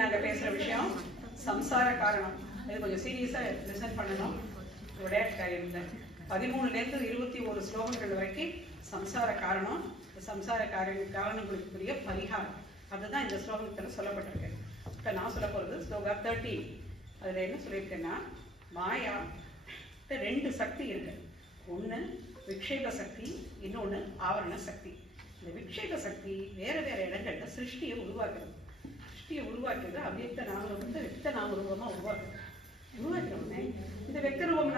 நாங்க பேசுற விஷயம் சம்சார காரணம். இது கொஞ்சம் சீரியஸா லிசன் பண்ணணும். விளையாட்டு காரியம் இல்லை. 13லேருந்து 21 ஸ்லோகங்கள் வரைக்கும் சம்சார காரணம், சம்சார காரணங்களுக்குரிய பரிகாரம், அதுதான் இந்த ஸ்லோகத்தில் சொல்லப்பட்டிருக்கு. இப்போ நான் சொல்ல போகிறது ஸ்லோகா 13. அதில் என்ன சொல்லியிருக்கேன்னா, மாயா 2 சக்தி இருக்கு. ஒன்று விக்ஷேப சக்தி, இன்னொன்று ஆவரண சக்தி. இந்த விக்ஷேப சக்தி வேற வேற இடங்கள்ல சிருஷ்டியை உருவாக்குறது. சிருஷ்டியை உருவாக்குறது அவ்வியக்த நாமரூபத்தை வெக்த நாமரூபமாக உருவாக்குறோம்னே. இந்த வெக்த ரூபம்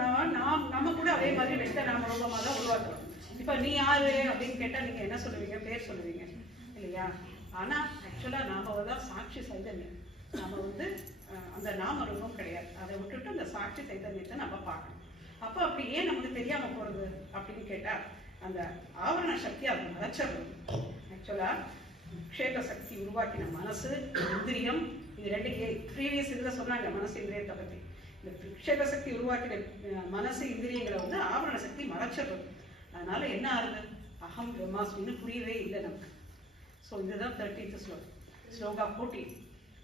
நம்ம கூட அதே மாதிரி வெக்த நாமரூபமாக தான் உருவாக்குறோம். இப்போ நீ யாரு அப்படின்னு கேட்டால் நீங்கள் என்ன சொல்லுவீங்க? பேர் சொல்லுவீங்க இல்லையா? ஆனால் ஆக்சுவலாக நாம தான் சாட்சி சைதன்யம். நம்ம அந்த நாமரூபம் கிடையாது. அதை விட்டுட்டு அந்த சாட்சி சைதன்யத்தை நம்ம பார்க்கணும். அப்போ அப்படி ஏன் நமக்கு தெரியாமல் போகிறது அப்படின்னு கேட்டால், அந்த ஆவரண சக்தி அதை மறைச்சிடுறது. ஆக்சுவலாக விக்ஷேப சக்தி உருவாக்கின மனசு, இந்திரியம், இது 2 ப்ரீவியஸ் இதில் சொன்னாங்க மனசு இந்திரியத்தை பற்றி. இந்த விக்ஷேப சக்தி உருவாக்கின மனசு இந்திரியங்களை ஆவரண சக்தி மறைச்சிடுறது. அதனால என்ன ஆகுது? அகம் பிரம்மாஸ்மின்னு புரியவே இல்லை நமக்கு. ஸோ இதுதான் 13th ஸ்லோகம். ஸ்லோகா 14.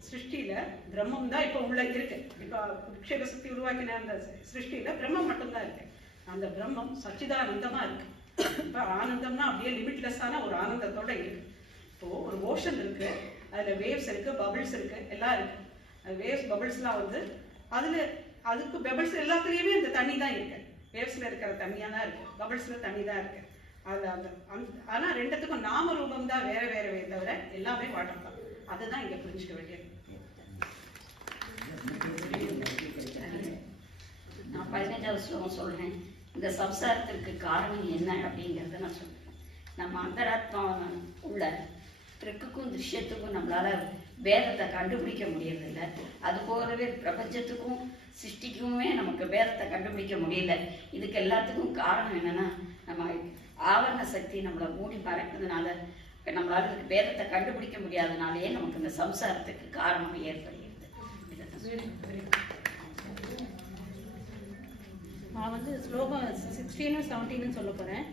சிருஷ்டியில பிரம்மம் தான் இப்போ உள்ள இருக்கு. இப்போ விக்ஷேப சக்தி உருவாக்கின அந்த சிருஷ்டியில பிரம்மம் மட்டும்தான் இருக்கு. அந்த பிரம்மம் சச்சிதானந்தமா இருக்கு. இப்போ ஆனந்தம்னா அப்படியே லிமிட்லெஸ்ஸான ஒரு ஆனந்தத்தோட இருக்கு. இப்போ ஒரு ஓஷன் இருக்கு, அதுல வேவ்ஸ் இருக்கு, பபிள்ஸ் இருக்கு, எல்லாம் இருக்கு. அது வேவ்ஸ் பபிள்ஸ்லாம் அதுக்கு பபிள்ஸ் எல்லாத்துலேயுமே அந்த தண்ணி தான் இருக்கு. வேவ்ஸ்ல இருக்கிற தண்ணியாக தான் இருக்கு, பபிள்ஸ்ல தண்ணி தான் இருக்கு. ஆனால் 2த்துக்கும் நாம ரூபம் தான் வேற வேறவே தவிர எல்லாமே வாட்டர் தான். அதுதான் இங்க புரிஞ்சுக்க வேண்டியது. நான் 15வது ஸ்லோகம் சொல்றேன். இந்த சம்சாரத்திற்கு காரணம் என்ன அப்படிங்கிறத நான் சொல்றேன். நம்ம அந்தராத்மா உள்ள ட்ரிக்குக்கும் திருஷ்யத்துக்கும் நம்மளால வேதத்தை கண்டுபிடிக்க முடியறதில்லை. அது போலவே பிரபஞ்சத்துக்கும் சிருஷ்டிக்குமே நமக்கு வேதத்தை கண்டுபிடிக்க முடியல. இதுக்கு எல்லாத்துக்கும் காரணம் என்னன்னா, நம்ம ஆவரண சக்தி நம்மளை மூடி மறைக்கிறதுனால நம்மளால இதுக்கு வேதத்தை கண்டுபிடிக்க முடியாதனாலேயே நமக்கு இந்த சம்சாரத்துக்கு காரணம் ஏற்படுகிறது. நான் ஸ்லோகம் 16 17 சொல்ல போறேன்.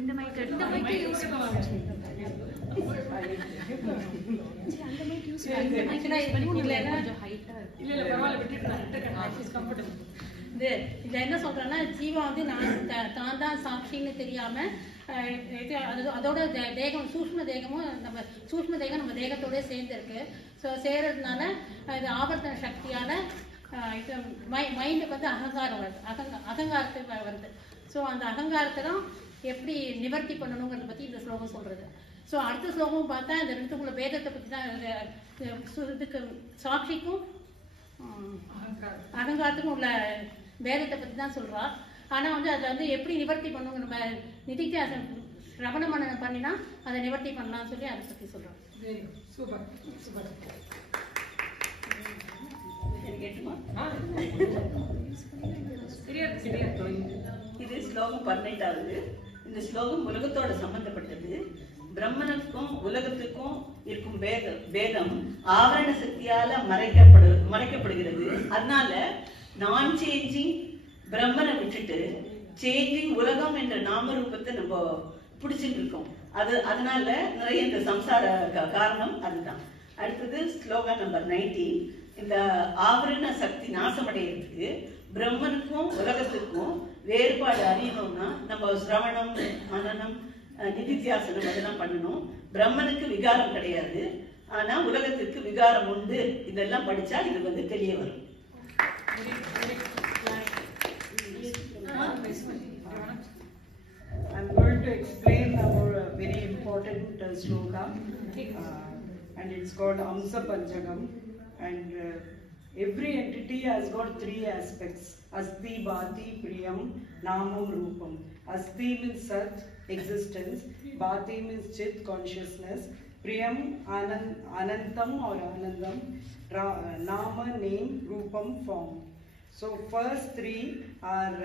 இந்த மைக் யூஸ் இதுல என்ன சொல்றேன்னா, ஜீவா தான் தான் சாட்சின்னு தெரியாம அதோட தேகம் சூஷ்ம தேகமும் சூஷ்ம தேகம் நம்ம தேகத்தோட சேர்ந்து இருக்கு. ஸோ சேர்றதுனால இது ஆவர்த்தன சக்தியால இது மைண்டுக்கு அகங்காரம் வருது, அகங்காரத்துக்கு வருது. ஸோ அந்த அகங்காரத்தை தான் எப்படி நிவர்த்தி பண்ணணுங்கிறத பத்தி இந்த ஸ்லோகம் சொல்றது. ஸோ அடுத்த ஸ்லோகம் பார்த்தா இந்த 2க்குள்ள பேதத்தை பத்தி தான், இதுக்கு சாட்சிக்கும் அகங்காரத்துக்கும் உள்ள பேதத்தை பத்தி தான் சொல்றா. ஆனா அதை எப்படி நிவர்த்தி பண்ணுங்க, நம்ம நிதித்தியாசம் ரவண மனனம் பண்ணினா அதை நிவர்த்தி பண்ணலாம்னு சொல்லி அதை பத்தி சொல்றோம். Super super. இது ஸ்லோகம் 18வது. இந்த ஸ்லோகம் உலகத்தோட சம்பந்தப்பட்டது. பிரம்மனுக்கும் உலகத்துக்கும் இருக்கும் பேதம் ஆவரண சக்தியால மறைக்கப்படுகிறது. அதனால நான் சேஞ்சிங் பிரம்மனை விட்டுட்டு சேஞ்சிங் உலகம் என்ற நாம ரூபத்தை நம்ம பிடிச்சிட்டு இருக்கோம். அதனால நிறைய இந்த சம்சார காரணம் அதுதான். அடுத்தது ஸ்லோகா நம்பர் 19. இந்த ஆவரண சக்தி நாசமடைகிறதுக்கு பிரம்மனுக்கும் உலகத்துக்கும் வேறுபாடு அறியணும்னா நம்ம சிரவணம், மனனம், நிதித்தியாசனம் அதெல்லாம் பண்ணணும். பிரம்மனுக்கு விகாரம் கிடையாது, ஆனா உலகத்திற்கு விகாரம் உண்டு. இதெல்லாம் படிச்சா இது தெரிய வரும். I'm going to explain our very important sloka, and it's called Amsa Panchagam. And every entity has got 3 aspects: Asti, Bhati, Priyam, Namam, Rupam. Asti means Sat, existence. Bhati means Chit, consciousness. Priyam, Anantam or Anandam. Nama, name. Rupam, form. So first 3 are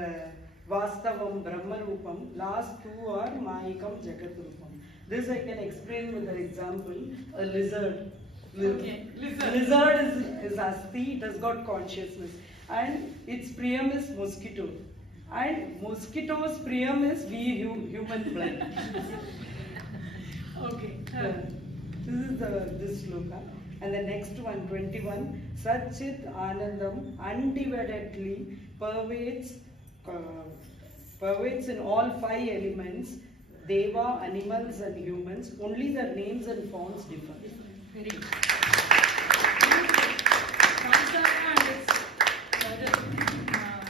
Vastavam, Brahma Rupam. Last 2 are Mayikam, Jagat Rupam. This I can explain with an example. A lizard. Lizard is Asti, it has got consciousness, and its Priyam is mosquito, and mosquito's Priyam is human blood. Okay. this sloka. And the next one, 21, Satchit Anandam undividedly pervades in all 5 elements, Deva, animals and humans. Only their names and forms differ. Very good.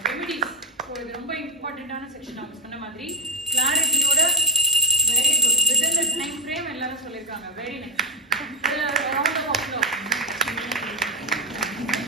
Remedies இது ரொம்ப இம்பார்ட்டண்டான section அவங்க சொன்ன மாதிரி கிளாரிட்டியோட very good within the time frame எல்லாரும் சொல்லியிருக்காங்க very nice